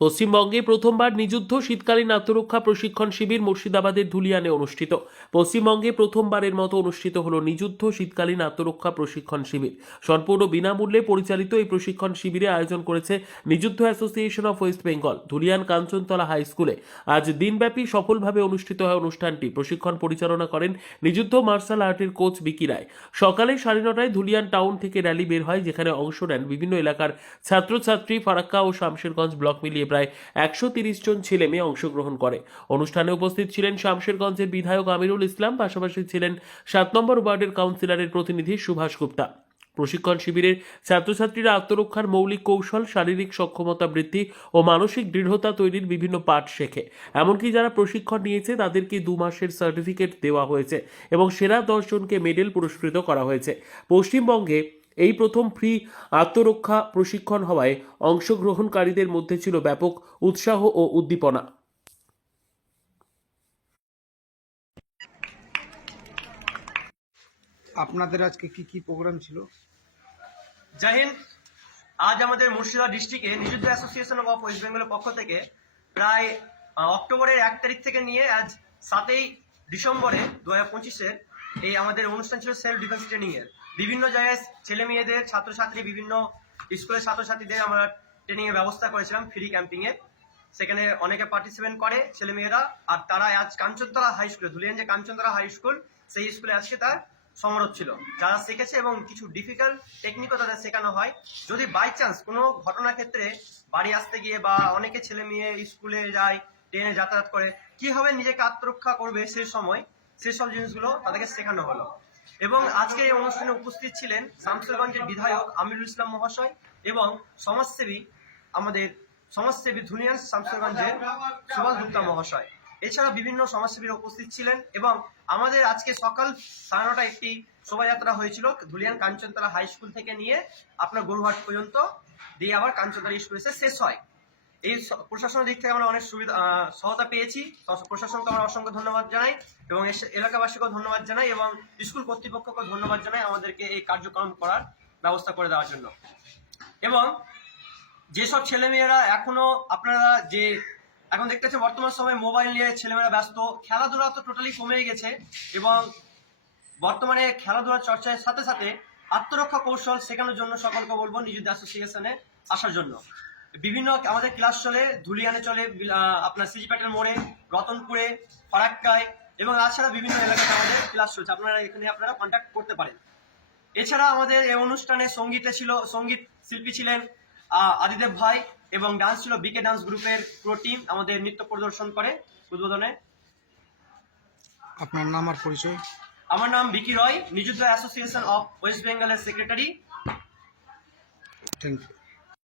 পশ্চিমবঙ্গে প্রথমবার নিযুদ্ধ শীতকালীন আত্মরক্ষা প্রশিক্ষণ শিবির মুর্শিদাবাদের ধুলিয়ানে অনুষ্ঠিত। পশ্চিমবঙ্গে প্রথমবারের মতো অনুষ্ঠিত হল নিযুদ্ধ শীতকালীন আত্মরক্ষা প্রশিক্ষণ শিবির। সম্পূর্ণ বিনামূল্যে পরিচালিত এই প্রশিক্ষণ শিবিরে আয়োজন করেছে Niyuddha association of West Bengal, Dhulian Kanchantala high স্কুলে। আজ দিনব্যাপী সফলভাবে অনুষ্ঠিত হয় অনুষ্ঠানটি। প্রশিক্ষণ পরিচালনা করেন নিযুদ্ধ মার্শাল আর্টের কোচ বিকি রায়। সকালে সাড়ে নটায় ধুলিয়ান টাউন থেকে র্যালি বের হয়, যেখানে অংশ নেন বিভিন্ন এলাকার ছাত্রছাত্রী ফারাক্কা ও শামশেরগঞ্জ ব্লক মিলিয়ে প্রায় একশো তিরিশ জন ছেলে মেয়ে অংশগ্রহণ করে। অনুষ্ঠানে উপস্থিত ছিলেন শামশেরগঞ্জের বিধায়ক আমিরুল ইসলাম, পাশাপাশি ছিলেন সাত নম্বর ওয়ার্ডের কাউন্সিলরের প্রতিনিধি সুভাষ গুপ্তা। প্রশিক্ষণ শিবিরের ছাত্রছাত্রীরা আত্মরক্ষার মৌলিক কৌশল, শারীরিক সক্ষমতা বৃদ্ধি ও মানসিক দৃঢ়তা তৈরির বিভিন্ন পাঠ শেখে। এমনকি যারা প্রশিক্ষণ নিয়েছে, তাদেরকে দু মাসের সার্টিফিকেট দেওয়া হয়েছে এবং সেরা দশজনকে মেডেল পুরস্কৃত করা হয়েছে। পশ্চিমবঙ্গে এই প্রথম ফ্রি আত্মরক্ষা প্রশিক্ষণ হওয়ায় অংশগ্রহণকারীদের মধ্যে ছিল ব্যাপক উৎসাহ ও উদ্দীপনা। আপনাদের আজকে কি কি প্রোগ্রাম ছিল? জয় হিন্দ। আজ আমাদের মুর্শিদাবাদ ডিস্ট্রিক্টে নিযুদ্ধ অ্যাসোসিয়েশন অফ ওয়েস্ট বেঙ্গলের পক্ষ থেকে প্রায় অক্টোবরের এক তারিখ থেকে নিয়ে আজ সাতই ডিসেম্বরে দু হাজার পঁচিশের এই আমাদের অনুষ্ঠান ছিল সেলফ ডিফেন্স ট্রেনিং এর। বিভিন্ন জায়গায় ছেলে মেয়েদের, ছাত্রছাত্রী, বিভিন্ন স্কুলের ছাত্রছাত্রীদের আমরা ট্রেনিং এর ব্যবস্থা করেছিলাম ফ্রি ক্যাম্পিং এ। সেখানে অনেকে পার্টিসিপেট করে ছেলে মেয়েরা, আর তারা আজ কাঞ্চনতলা হাই স্কুলে ধুলিয়ান যে কাঞ্চনতলা হাই স্কুল সেই স্কুলে আজকে তার সমারোহ ছিল। যারা শিখেছে এবং কিছু ডিফিকাল্ট টেকনিকও তাদের শেখানো হয়, যদি বাই চান্স কোনো ঘটনার ক্ষেত্রে বাড়ি আসতে গিয়ে বা অনেকে ছেলে মেয়ে স্কুলে যায় ট্রেনে যাতায়াত করে, কীভাবে নিজেকে আত্মরক্ষা করবে সেই সময় সেসব জিনিসগুলো তাদেরকে শেখানো হলো। এবং আজকে এই অনুষ্ঠানে উপস্থিত ছিলেন শামসুরগঞ্জের বিধায়ক আমিরুল ইসলাম মহাশয় এবং সমাজসেবী আমাদের সমাজসেবী ধুলিয়ান শামসুরগঞ্জের সুভাষ গুপ্তা মহাশয়। এছাড়া বিভিন্ন সমাজসেবীরা উপস্থিত ছিলেন এবং আমাদের আজকে সকাল সাড়ে নটা একটি শোভাযাত্রা হয়েছিল ধুলিয়ান কাঞ্চনতলা হাই স্কুল থেকে নিয়ে আপনার গরুহাট পর্যন্ত। দিয়ে আবার কাঞ্চনতলা স্কুল এসে শেষ হয়। এই প্রশাসনের দিক থেকে আমরা অনেক সুবিধা সহায়তা পেয়েছি। প্রশাসনকে আমরা অসংখ্য ধন্যবাদ জানাই এবং এলাকাবাসীকেও ধন্যবাদ জানাই এবং স্কুল কর্তৃপক্ষকে ধন্যবাদ জানাই আমাদেরকে এই কার্যক্রম করার ব্যবস্থা করে দেওয়ার জন্য। এবং যেসব ছেলেমেয়েরা এখনও আপনারা যে, এখন দেখতে পাচ্ছেন বর্তমান সময় মোবাইল নিয়ে ছেলেমেয়েরা ব্যস্ত, খেলাধুলা তো টোটালি কমে গেছে এবং বর্তমানে খেলাধুলার চর্চার সাথে সাথে আত্মরক্ষা কৌশল শেখানোর জন্য সকলকে বলব নিজেদের অ্যাসোসিয়েশনে আসার জন্য। বিভিন্ন আমাদের ক্লাস চলে ধুলিয়ানে চলে আপনার সিজিপ্যাটের মোড়ে রতনপুরে ফারাক্কায় এবং তাছাড়া বিভিন্ন এলাকাতে আমাদের ক্লাস চলছে। আপনারা এখানে আপনারা কন্ট্যাক্ট করতে পারেন। এছাড়া আমাদের এই অনুষ্ঠানে সঙ্গীতে ছিল সংগীত শিল্পী ছিলেন আদিদেব ভাই এবং ডান্স ছিল বিকে ডান্স গ্রুপের পুরো টিম আমাদের নৃত্য প্রদর্শন করে উদ্বোধনে। আপনার নাম আর পরিচয়? আমার নাম বিকি Roy Niyuddha association of West বেঙ্গলের সেক্রেটারি থ্যাংক ইউ